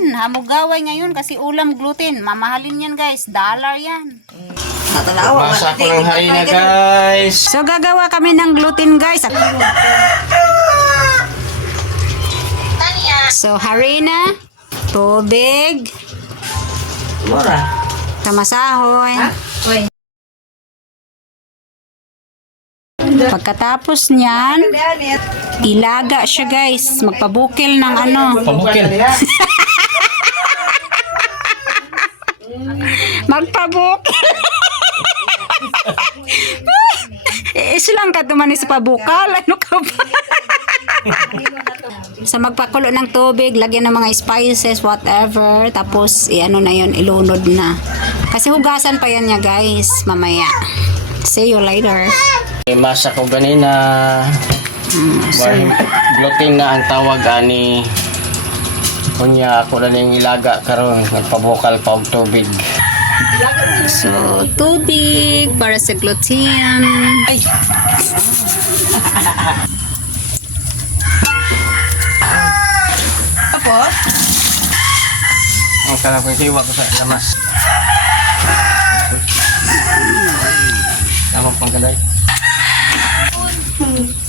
yan. Hamugaway ngayon kasi ulam gluten. Mamahalin yan guys. $1 yan. Basa ko ng harina, guys. So gagawa kami ng gluten guys. So harina, tubig, kamasahoy. Pagkatapos niyan, ilaga siya guys. Magpabukil ng ano. Pabukil. Magpabukil. Islang ka tumani sa pabukal. Ano ka ba? Sa magpakulo ng tubig, lagyan ng mga spices, whatever. Tapos, ano na yun, ilunod na. Kasi hugasan pa yan niya guys, mamaya. See you later. Masa ko ganina. Gluten na ang tawag ani. Kunya ako na yung ilaga karon nagpabukal pa og tubig. So, tubig para sa gluten. Ay! Tapos? Ang sarap ng hiwa ko sa lamas. Tama pang kalay.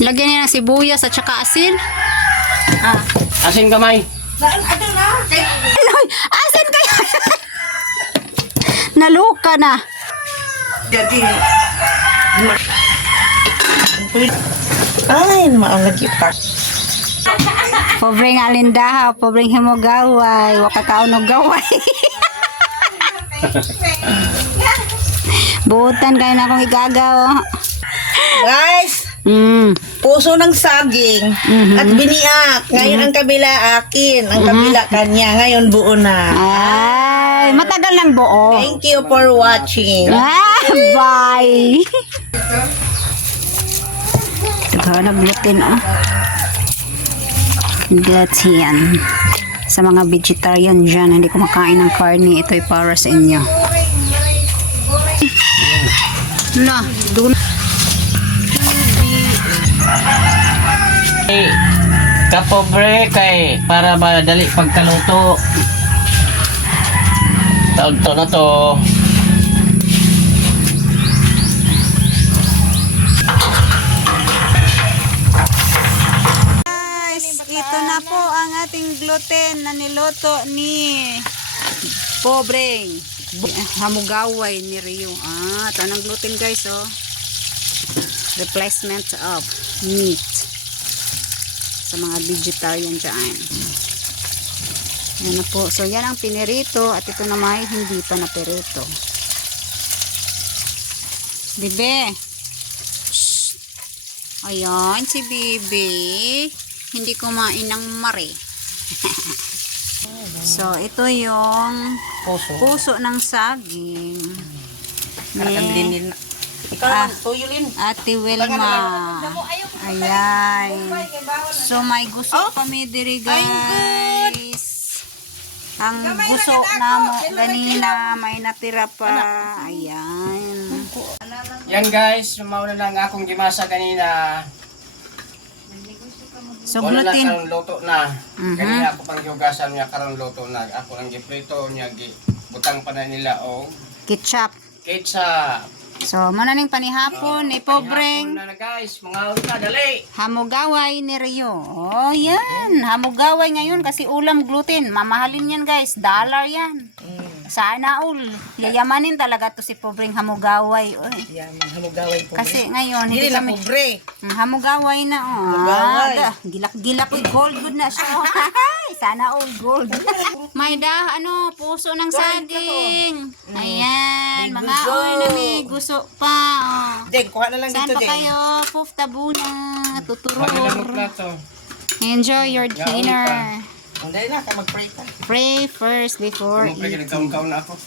Lagyan niya ng sibuyas at saka asin. Asin kamay. Ano na? Ay, asin kaya! Naluka na. Jadi. Ay, maalagi pa. Pobreng alindaha, pobreng himogaway, wakakaunog gaway. Buutan kayo na akong igagaw. Guys, puso ng saging at biniak. Ngayon ang kabila akin, ang kabila kanya. Ngayon buo na. Ay, matagal ng buo. Thank you for watching. Bye! Ito na gluten, oh. Gluten. Sa mga vegetarian dyan, hindi kumakain ng karne, ito ay para sa inyo. Na, doon. Kapobre kay para madali pagkaluto. Taon to na to. Guys, ito na po ang ating gluten na niloto ni Pobreng Hamugaway ni Rio. Ito ang gluten guys, oh. Replacement of meat sa mga vegetarian dyan. Yan na po. So, yan ang pinirito at ito naman hindi pa napirito. Bebe. Shh. Ayan, si Bebe. Hindi kumain ng mare. So, ito yung puso ng saging. Ni Ikaw, tuyulin. Ate Wilma. Ayan. So, may gusto kami diri guys. Ang gusto namo ganina, may natira pa. Ayan. Yan guys, mauna na ang akong gimasa kanina. So, Wala na gluten. karon luto na. Kanina ako pang hugasan niya karon luto na. Ako ang giprito niya butang pa na nila o Ketchup. ketchup. So, muna ning panihapon ni Pobreng Na guys, mga uta dali. Hamugaway ni Rio. Oh, yan. Hamugaway ngayon kasi ulam gluten. Mamahalin yan guys. $1 yan. Sana all. Yayamanin talaga to si Pobreng Hamugaway. Oy. Yan, hamugaway po. Kasi ngayon, hindi Hindi na kami... pobre. Hamugaway na. Oh. Hamugaway. Gilak-gilak. Uy, gold good na siya. Sana all gold. May ano, puso ng saging. Ayan. Mga gusto. oy na may gusto pa. Oh. Deng, kuha na lang Saan dito, pa Deng. kayo? Puf, tabuna, Wala tuturor. ng plato. Enjoy your dinner. Hindi na, ka mag-pray ka. Pray first before Kamu eating. nagkaon-kaon na ako.